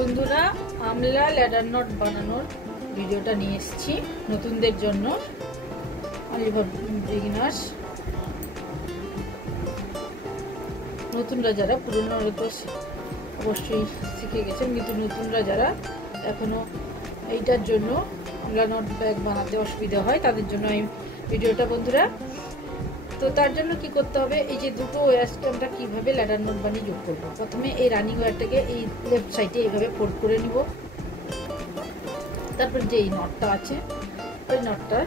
বন্ধুরা, আমলা ladder not বানানোর ভিডিওটা নিয়ে এসেছি নতুনদের জন্য। অলিভার বিগিনার্স, নতুনরা যারা, পুরনোরা তো অবশ্যই শিখে গেছেন, কিন্তু নতুনরা যারা এখনো এইটার জন্য আমলা নট ব্যাগ বানাতে অসুবিধা হয় তাদের জন্য এই ভিডিওটা বন্ধুরা। তো তার জন্য কি করতে হবে, এই যে দুটো ওয়্যারকে আমরা কীভাবে ল্যাডার নট বানিয়ে যোগ করবো। প্রথমে এই রানিং ওয়্যারটাকে এই লেফট সাইডে এইভাবে ফোল্ড করে নিব। তারপর যে এই নটটা আছে ওই নটটার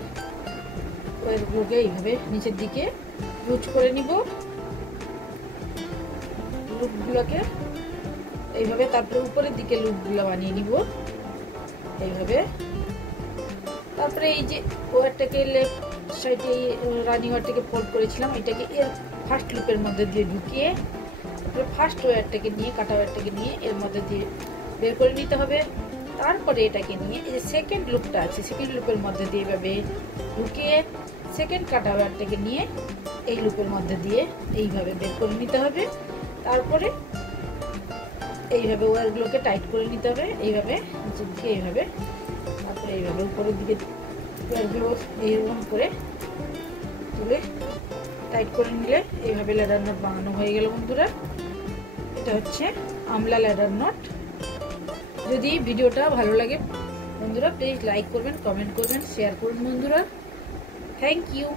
ওয়্যারগুলোকে এইভাবে নিচের দিকে লুজ করে নিব, লুপগুলোকে এইভাবে। তারপরে উপরের দিকে লুপগুলো বানিয়ে নিব এইভাবে। তারপরে এই যে ওয়্যারটাকে লেফট সাইডে রানিং ওয়্যারটাকে ফোল্ড করেছিলাম, এটাকে এর ফার্স্ট লুপের মধ্যে দিয়ে ঢুকিয়ে তারপরে ফার্স্ট ওয়্যারটাকে নিয়ে, কাটা ওয়্যারটাকে নিয়ে এর মধ্যে দিয়ে বের করে নিতে হবে। তারপরে এটাকে নিয়ে এই সেকেন্ড লুপটা আছে, সেকেন্ড লুপের মধ্যে দিয়ে এভাবে ঢুকিয়ে সেকেন্ড কাটা ওয়্যারটাকে নিয়ে এই লুপের মধ্যে দিয়ে এইভাবে বের করে নিতে হবে। তারপরে এইভাবে ওয়্যারগুলোকে টাইট করে নিতে হবে এইভাবে নিচের দিকে এইভাবে। তারপরে এইভাবে উপরের দিকে ওয়্যারগুলো এইরকম করে তুলে টাইট করে নিলে এইভাবে ল্যাডার নট বানানো হয়ে গেল বন্ধুরা। এটা হচ্ছে আমলা ল্যাডার নট। যদি ভিডিওটা ভালো লাগে বন্ধুরা, প্লিজ লাইক করবেন, কমেন্ট করবেন, শেয়ার করুন বন্ধুরা। Thank you.